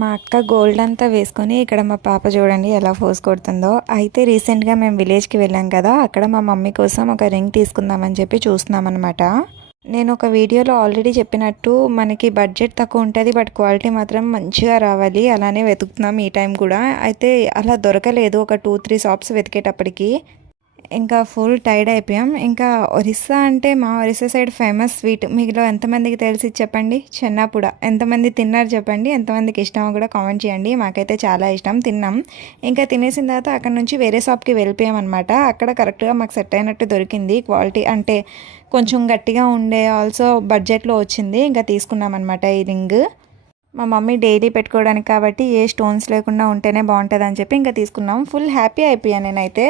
మా అక్క గోల్డ్ అంతా వేసుకొని ఇక్కడ మా పాప చూడండి ఎలా ఫోజ్ కొడుతుందో. అయితే రీసెంట్గా మేము విలేజ్కి వెళ్ళాం కదా, అక్కడ మా మమ్మీ కోసం ఒక రింగ్ తీసుకుందామని చెప్పి చూస్తున్నాం అనమాట. నేను ఒక వీడియోలో ఆల్రెడీ చెప్పినట్టు మనకి బడ్జెట్ తక్కువ ఉంటుంది, బట్ క్వాలిటీ మాత్రం మంచిగా రావాలి, అలానే వెతుకుతున్నాం ఈ టైం కూడా. అయితే అలా దొరకలేదు ఒక 2-3 షాప్స్ వెతికేటప్పటికి. ఇంకా ఫుల్ టైర్డ్ అయిపోయాం. ఇంకా ఒరిస్సా అంటే మా ఒరిస్సా సైడ్ ఫేమస్ స్వీట్ మీలో ఎంతమందికి తెలిసి చెప్పండి, చెన్నాపుడ. ఎంతమంది తిన్నారు చెప్పండి, ఎంతమందికి ఇష్టమో కూడా కామెంట్ చేయండి. మాకైతే చాలా ఇష్టం, తిన్నాం. ఇంకా తినేసిన తర్వాత అక్కడ నుంచి వేరే షాప్కి వెళ్ళిపోయాం అనమాట. అక్కడ కరెక్ట్గా మాకు సెట్ అయినట్టు దొరికింది, క్వాలిటీ అంటే కొంచెం గట్టిగా ఉండే, ఆల్సో బడ్జెట్లో వచ్చింది. ఇంకా తీసుకున్నాం అనమాట ఈ రింగ్. మా మమ్మీ డైలీ పెట్టుకోవడానికి కాబట్టి ఏ స్టోన్స్ లేకుండా ఉంటేనే బాగుంటుంది అని చెప్పి ఇంకా తీసుకున్నాం. ఫుల్ హ్యాపీ అయిపోయాను నేనైతే,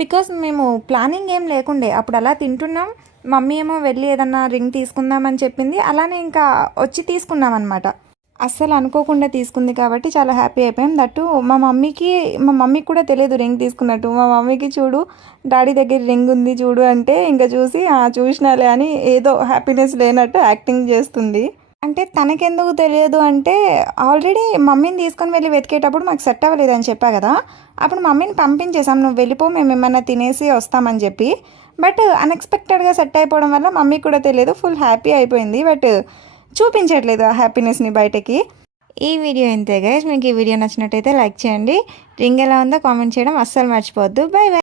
బికాస్ మేము ప్లానింగ్ ఏం లేకుండే. అప్పుడు అలా తింటున్నాం, మమ్మీ ఏమో వెళ్ళి ఏదన్నా రింగ్ తీసుకుందామని చెప్పింది, అలానే ఇంకా వచ్చి తీసుకున్నాం అనమాట. అస్సలు అనుకోకుండా తీసుకుంది కాబట్టి చాలా హ్యాపీ అయిపోయాం. దట్టు మా మమ్మీకి కూడా తెలియదు రింగ్ తీసుకున్నట్టు. మా మమ్మీకి చూడు డాడీ దగ్గర రింగ్ ఉంది చూడు అంటే ఇంకా చూసి చూసినాలే అని ఏదో హ్యాపీనెస్ లేనట్టు యాక్టింగ్ చేస్తుంది. అంటే తనకెందుకు తెలియదు అంటే, ఆల్రెడీ మమ్మీని తీసుకొని వెళ్ళి వెతికేటప్పుడు మాకు సెట్ అవ్వలేదు అని చెప్పా కదా, అప్పుడు మమ్మీని పంపించేసాం, నువ్వు వెళ్ళిపో, మేము ఏమన్నా తినేసి వస్తామని చెప్పి. బట్ అన్ఎక్స్పెక్టెడ్గా సెట్ అయిపోవడం వల్ల మమ్మీకి కూడా తెలియదు, ఫుల్ హ్యాపీ అయిపోయింది. బట్ చూపించట్లేదు ఆ హ్యాపీనెస్ని బయటకి. ఈ వీడియో ఇంతే గైస్. మీకు ఈ వీడియో నచ్చినట్టయితే లైక్ చేయండి. రింగ్ ఎలా ఉందో కామెంట్ చేయడం అస్సలు మర్చిపోవద్దు. By by.